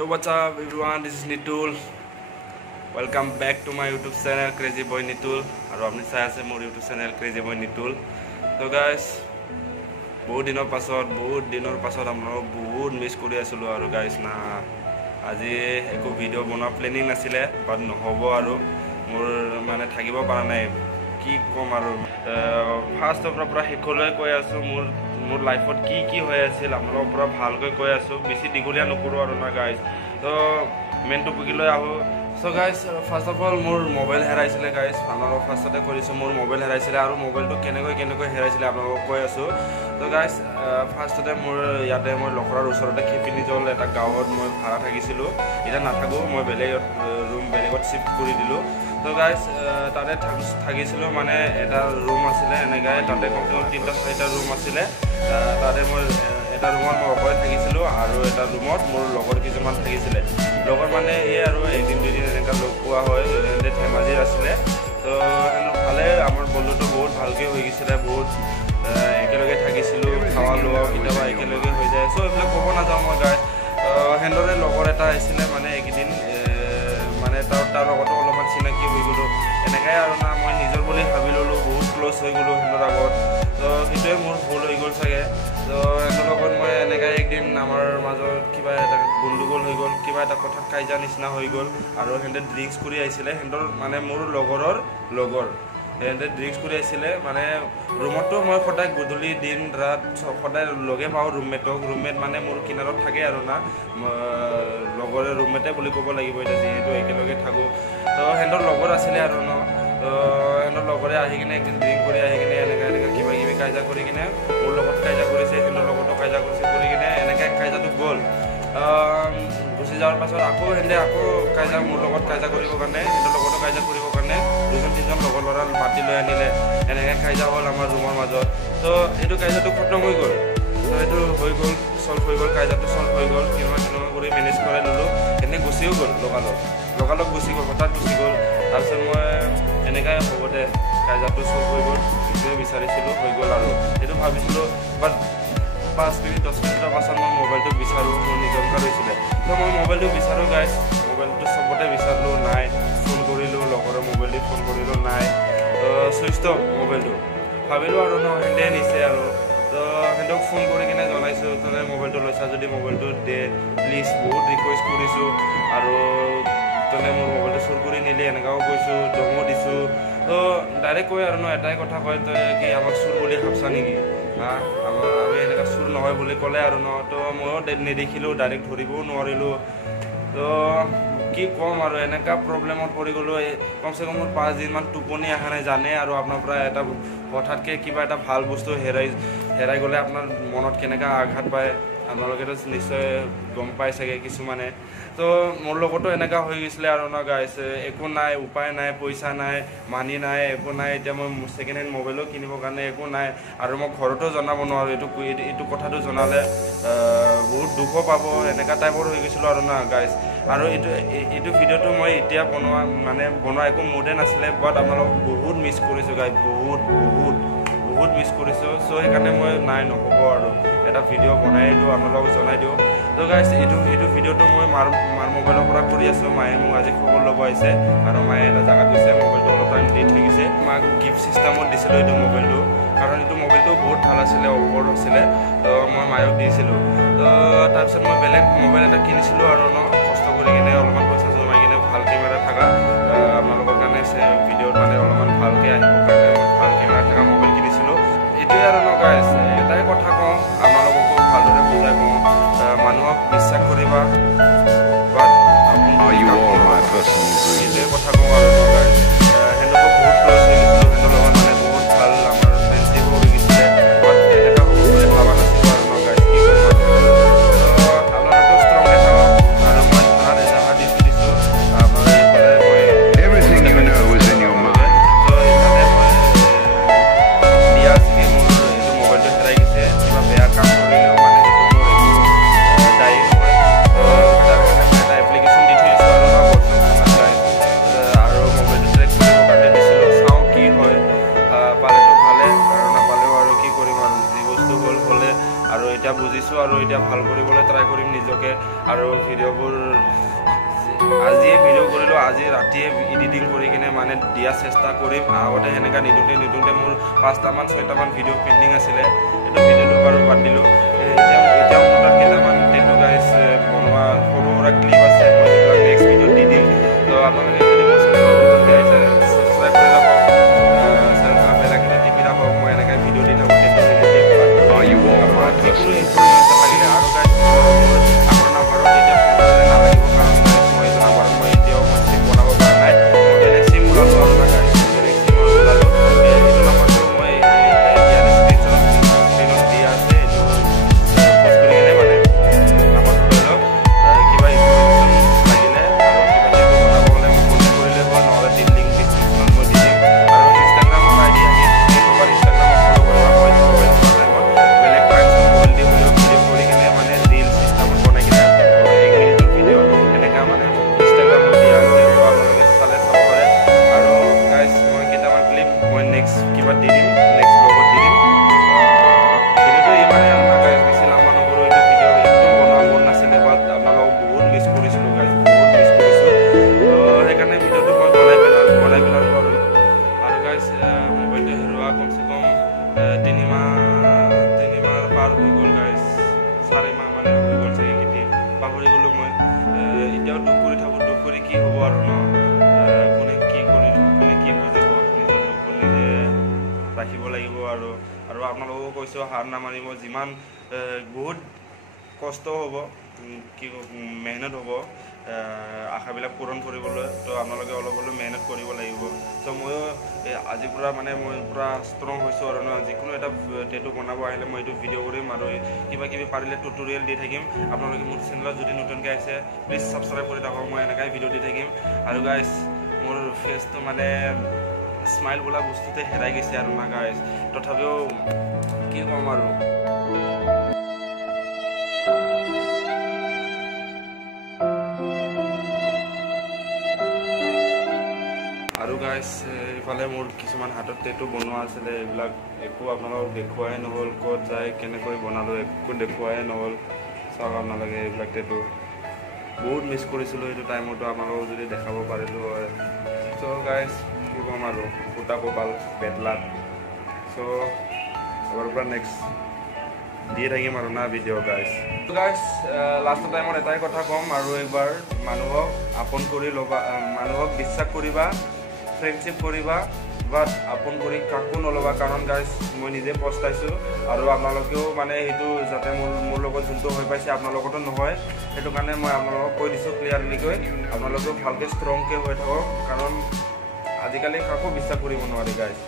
So what's up everyone, this is Nitul. Welcome back to my YouTube channel Crazy Boy Nitul. And apni sai ase mor YouTube channel Crazy Boy Nitul. So guys, বহুত দিনৰ পাছত আমৰা বহুত miss কৰি আছিলো আৰু guys না আজি একো ভিডিও বনোৱা প্ল্যানিং নাছিলে বাট নহব আৰু মোৰ মানে থাকিব পৰা নাই কি কম আৰু ফাৰ্স্ট অফ পৰা হেকলৈ কৈ আছো মোৰ লাইফত কি হৈ আছিল আমাৰ পৰা ভালকৈ কৈ আছো বেছি দিগুলিয়া নকৰো আৰু না গাইজ তো মেন টপিক লৈ আহো so guys first of all মোৰ মোবাইল হেৰাইছিলে গাইজ আমাৰ ফাৰ্স্টতে কৰিছো মোৰ মোবাইল হেৰাইছিলে আৰু মোবাইলটো কেনেকৈ হেৰাইছিলে আপোনালোকক কৈ আছো তো গাইজ ফাৰ্স্টতে মোৰ ইয়াতে মই লখৰাৰ ওচৰতে খেপিনি জল এটা গাঁৱত মই ভাড়া থাকিছিলো এটা নাথাকো মই বেলেগত শিফট কৰি দিলো তো গাইজ তাতে থাকিছিলো মানে এটা ৰুম আছিলে এনেকৈ তাতে কমচে কম 3-4টা ৰুম আছিলে তাতে মই এটা ৰুমত মই অকলে থাকিছিলো আৰু এটা ৰুমত মোৰ লগৰ কিছুমান থাকিছিলে লগৰ মানে এই আৰু এদিন দুদিন এনেকৈ লগ পোৱা হয় ধেমাজিৰ আছিলে তো ভালে আমাৰ বন্ধুটো বহুত ভালকৈ হৈ গৈছিলে বহুত একেলগে থাকিছিলো খাৱা লোৱা কেতিয়াবা একেলগে হৈ যায় চ' এইবিলাক ক'ব নাযাওঁ মই গাই সেনেদৰে লগৰ এটা আহিছিলে মানে এইকেইদিন মানে তাৰ লগতো অলপমান চিনাকি হৈ গ'লো এনেকৈ আৰু না মই নিজৰ বুলি ভাবি ল'লোঁ বহুত ক্ল'জ হৈ গ'লোঁ সিহঁতৰ আগত তো সেইটোৱে মোৰ ভুল হৈ গ'ল চাগে তো সিহঁতৰ লগত মই এনেকৈ একদিন আমাৰ মাজত কিবা এটা গণ্ডগোল হৈ গ'ল কিবা এটা কথাত কাজিয়া নিচিনা হৈ গ'ল আৰু সিহঁতে ড্ৰিংকছ কৰি আহিছিলে সিহঁতৰ মানে মোৰ লগৰ সিহঁতে ড্ৰিংকছ কৰি আহিছিলে মানে ৰুমততো মই সদায় গধূলি দিন ৰাত সদায় লগে পাওঁ ৰুমমেট মানে মোৰ কিনাৰত থাকে আৰু না লগৰে ৰুমমেটে বুলি ক'ব লাগিব এতিয়া যিহেতু একেলগে থাকোঁ তো সিহঁতৰ লগৰ আছিলে আৰু ন তো সিহঁতৰ লগৰে আহি কিনে একদিন ড্ৰিংক কৰি আহি কিনে এনেকৈ কিবা কিবি কাজিয়া কৰি কিনে মোৰ লগত কাজিয়া কৰিছে সিহঁতৰ লগতো কাজিয়া কৰিছে কৰি কিনে এনেকৈ কাজিয়াটো গ'ল গুচি যোৱাৰ পাছত আকৌ কাজিয়া মোৰ লগত কাজিয়া কৰিবৰ কাৰণে সিহঁতৰ লগতো কাজিয়া কৰিবৰ কাৰণে 2-3জন লগৰ ল'ৰা মাতি লৈ আনিলে এনেকৈ কাজিয়া হ'ল আমাৰ ৰুমৰ মাজত তো এইটো কাজিয়াটো খতম হৈ গ'ল তো এইটো হৈ গ'ল চল্ভ হৈ গ'ল কাজিয়াটো চল্ভ হৈ গ'ল কেনেকুৱা কৰি মেনেজ কৰাই ল'লোঁ এনে গুচিও গ'ল লগালগ গুচি গ'ল হঠাৎ গুচি গ'ল তাৰপিছত মই এনেকৈ হ'ব দে কাজিয়াটো চল্ভ হৈ গ'ল যিটোৱে বিচাৰিছিলোঁ হৈ গ'ল আৰু সেইটো ভাবিছিলোঁ বাট 5 মিনিট 10 মিনিটৰ পাছত মই মোবাইলটো বিচাৰোঁ মোৰ নিজৰ ঘৰ হৈছিলে তো মই মোবাইলটো বিচাৰোঁ গাইজ মোবাইলটো চবতে বিচাৰিলোঁ নাই ফোন কৰিলোঁ লগৰৰ মোবাইল দি ফোন কৰিলোঁ নাই চুইচ অফ মোবাইলটো ভাবিলোঁ আৰু ন সিহঁতে নিছে আৰু তো সিহঁতক ফোন কৰি কিনে জনাইছোঁ তহঁতে মোবাইলটো লৈছা যদি মোবাইলটো দে প্লিজ বহুত ৰিকুৱেষ্ট কৰিছোঁ আৰু তহঁতে মোৰ মোবাইলটো চুৰ কৰি নিলি এনেকুৱাও কৈছোঁ দমো দিছোঁ তো ডাইৰেক্ট কৈ আৰু ন এটাই কথা কয় তই কি আমাক চুৰ বুলি ভাবছা নেকি আমি এনেকৈ চুৰ নহয় বুলি ক'লে আৰু ন তো ময়ো নেদেখিলোঁ ডাইৰেক্ট ধৰিবও নোৱাৰিলোঁ তো কি ক'ম আৰু এনেকুৱা প্ৰব্লেমত পৰি গ'লোঁ কমচে কম মোৰ 5 দিনমান টোপনি অহা নাই জানে আৰু আপোনাৰ পৰা এটা হঠাৎকৈ কিবা এটা ভাল বস্তু হেৰাই গ'লে আপোনাৰ মনত কেনেকুৱা আঘাত পায় আপোনালোকেতো নিশ্চয় গম পাই চাগে কিছুমানে তো মোৰ লগতো এনেকুৱা হৈ গৈছিলে আৰু ন গাইজ একো নাই উপায় নাই পইচা নাই মানি নাই একো নাই এতিয়া মই ছেকেণ্ড হেণ্ড মোবাইলো কিনিবৰ কাৰণে একো নাই আৰু মই ঘৰতো জনাব নোৱাৰোঁ এইটো কথাটো জনালে বহুত দুখো পাব এনেকুৱা টাইপৰ হৈ গৈছিলোঁ আৰু না গাইজ আৰু এইটো ভিডিঅ'টো মই এতিয়া বনোৱা একো মুডে নাছিলে বাট আপোনালোকক বহুত মিছ কৰিছোঁ গাইজ বহুত মিছ কৰিছোঁ চ' সেইকাৰণে মই নহ'ব আৰু এটা ভিডিঅ' বনাই দিওঁ আপোনালোকক জনাই দিওঁ তো গাইজ এইটো ভিডিঅ'টো মই মাৰ মোবাইলৰ পৰা কৰি আছোঁ মায়ে মোক আজি খবৰ ল'ব আহিছে আৰু মায়ে এটা জেগাত গৈছে মোবাইলটো অলপ টাইম দি থৈ গৈছে মাক গিফ্ট ছিষ্টেমত দিছিলোঁ এইটো মোবাইলটো কাৰণ এইটো মোবাইলটো বহুত ভাল আছিলে অফাৰ আছিলে তো মই মায়ক দিছিলোঁ তো তাৰপিছত মই বেলেগ মোবাইল এটা কিনিছিলোঁ আৰু ন কষ্ট কৰি কিনে অলপমান পইচা জমাই কিনে ভাল কেমেৰা থকা আপোনালোকৰ কাৰণে ভিডিঅ'ত মানে অলপমান ভালকৈ আহিবৰ কাৰণে মই ভাল কেমেৰা থকা মোবাইল কিনিছিলোঁ এইটোৱে আৰু ন গাইজ এটাই কথা কওঁ আপোনালোককো ভালদৰে বুজাই কওঁ মানুহক বিশ্বাস কৰিবা বাট এইটোৱে কথা কওঁ আৰু ন গাইজ সিহঁতকো বহুত ক্ল'জ হৈ গৈছিলোঁ সিহঁতৰ লগত মানে বহুত ভাল আমাৰ ফ্ৰেণ্ডশ্বিপো হৈ গৈছিলে বাট এনেকুৱা হ'ব বুলি ভাবা নাছিলোঁ আৰু ন গাইজ কি ক'ম আপোনালোকেও ষ্ট্ৰংকৈ থাকক আৰু মই তাত এজাহাৰ দি দিছোঁ আপোনাৰ এইফালে মই এতিয়া বুজিছোঁ আৰু এতিয়া ভাল কৰিবলৈ ট্ৰাই কৰিম নিজকে আৰু ভিডিঅ'বোৰ আজিয়ে ভিডিঅ' কৰিলোঁ আজি ৰাতিয়ে এডিটিং কৰি কিনে মানে দিয়া চেষ্টা কৰিম আগতে সেনেকৈ নিদোঁতে মোৰ 5টামান 6টামান ভিডিঅ' পেণ্ডিং আছিলে এইটো ভিডিঅ'টো বাৰু বাদ দিলোঁ এতিয়াও মোৰ তাত কেইটামান টেটু গাইজ বনোৱা সৰু সুৰা ক্লিপ আছে মই সেইবিলাক নেক্সট ভিডিঅ'ত দি দিম তো আপোনালোকে যদি মোৰ চেনেলত নতুনকৈ আহিছে ছাবস্ক্ৰাইব কৰি ৰাখক চেনেলখনত বেল আইকনটো টিপি ৰাখক মই এনেকৈ ভিডিঅ' দি থাকোঁ টেটু ৰিলেটিভ যিকোনো ইনফৰমেশ্যন লাগিলে আৰু গাইজ মোৰ আগৰ নাম্বাৰত এতিয়া ফোন কৰিলে নালাগিব কাৰণ মই এইটো নাম্বাৰত মই এতিয়াও মই চিম বনাব পৰা নাই মই বেলেগ চিম ওলালোঁ আৰু না গাইজ বেলেগ চিম ওলালোঁ এইটো নাম্বাৰটো মই ইয়াতে স্ক্ৰীণত দি আছে এইটো পষ্ট কৰি কিনে মানে নাম্বাৰটো লৈ লওক কিবা ইনফৰমেশ্যন লাগিলে আৰু কিবা টেটু বনাব হ'লে মোক ফোন কৰিলে হ'ল নহ'লে লিংক ডিছক্ৰিপশ্যনত মই দি দিম আৰু ইনষ্টাগ্ৰামৰ আইডি আহি ক'ৰবাত ইনষ্টাগ্ৰামত ফ'ল' কৰিবা মই মোবাইল চোৱা টাইমত বেলেগ টাইমত মোবাইল দি হ'লেও ভিডিঅ' কৰি কিনে মানে ৰিল চিষ্টেমত বনাই কিনে 1 মিনিটৰ ভিডিঅ' এনেকৈ মানে ইনষ্টাগ্ৰামত দিয়া আছে তো আপোনালোকে চালে চাব পাৰে আৰু গাইজ মই কেইটামান ক্লিপ মই নেক্সট কিবা দি দিম নেক্সট ব্লগত দি দিম ভিডিঅ'টো ইমানেই আপোনাৰ গাইজ বেছি লাম্বা নকৰোঁ এইটো ভিডিঅ' একদম বনোৱা মন নাছিলে বাট আপোনালোকক বহুত মিছ কৰিছিলোঁ গাইজ বহুত মিছ কৰিছোঁ তো সেইকাৰণে ভিডিঅ'টো মই বনাই পেলালোঁ আৰু গাইজ মোবাইলটো হেৰুৱা কমচে কম 3 মাহ পাৰ হৈ গ'ল গাইজ 4 মাহ মানে হৈ গ'ল চাগে কেতিয়া পাহৰি গ'লোঁ মই এতিয়াও দুখ কৰি থাকোঁ দুখ কৰি কি হ'ব আৰু ন কোনে কি বুজিব নিজৰ দুখবোৰ নিজে ৰাখিব লাগিব আৰু আপোনালোককো কৈছোঁ হাৰ নামানিব যিমান বহুত কষ্ট হ'ব কি মেহনত হ'ব আশাবিলাক পূৰণ কৰিবলৈ তো আপোনালোকে অলপ হ'লেও মেহনত কৰিব লাগিব তো ময়ো আজিৰ পৰা মানে মই পূৰা ষ্ট্ৰং হৈছোঁ আৰু ন যিকোনো এটা টেটু বনাব আহিলে মই এইটো ভিডিঅ' কৰিম আৰু কিবা কিবি পাৰিলে টিউটৰিয়েল দি থাকিম আপোনালোকে মোৰ চেনেলত যদি নতুনকৈ আহিছে প্লিজ ছাবস্ক্ৰাইব কৰি থাকক মই এনেকৈ ভিডিঅ' দি থাকিম আৰু গাইজ মোৰ ফেচটো মানে স্মাইল বোলা বস্তুতে হেৰাই গৈছে আৰু না গাইজ তথাপিও কি ক'ম আৰু গাইজ ইফালে মোৰ কিছুমান হাতত টেটু বনোৱা আছিলে এইবিলাক একো আপোনালোকক দেখুৱাই নহ'ল ক'ত যায় কেনেকৈ বনালোঁ একো দেখুৱাই নহ'ল চাওক আপোনালোকে এইবিলাক টেটু বহুত মিছ কৰিছিলোঁ এইটো টাইমতো আপোনালোকক যদি দেখাব পাৰিলোঁ হয় চ' গাইজ কি ক'ম আৰু ফুটা কপাল বেড লাক চ' এবাৰ পৰা নেক্সট দিয়ে থাকিম আৰু না ভিডিঅ' গাইজ লাষ্টৰ টাইমত এটাই কথা ক'ম আৰু এইবাৰ মানুহক আপোন কৰি ল'বা মানুহক বিশ্বাস কৰিবা ফ্ৰেণ্ডশ্বিপ কৰিবা বাট আপোন কৰি কাকো নল'বা কাৰণ গাইজ মই নিজে পস্তাইছোঁ আৰু আপোনালোকেও মানে সেইটো যাতে মোৰ লগত যোনটো হৈ পাইছে আপোনালোকতো নহয় সেইটো কাৰণে মই আপোনালোকক কৈ দিছোঁ ক্লিয়াৰলিকৈ আপোনালোকেও ভালকৈ ষ্ট্ৰংকৈ হৈ থাকক কাৰণ আজিকালি কাকো বিশ্বাস কৰিব নোৱাৰি গাইজ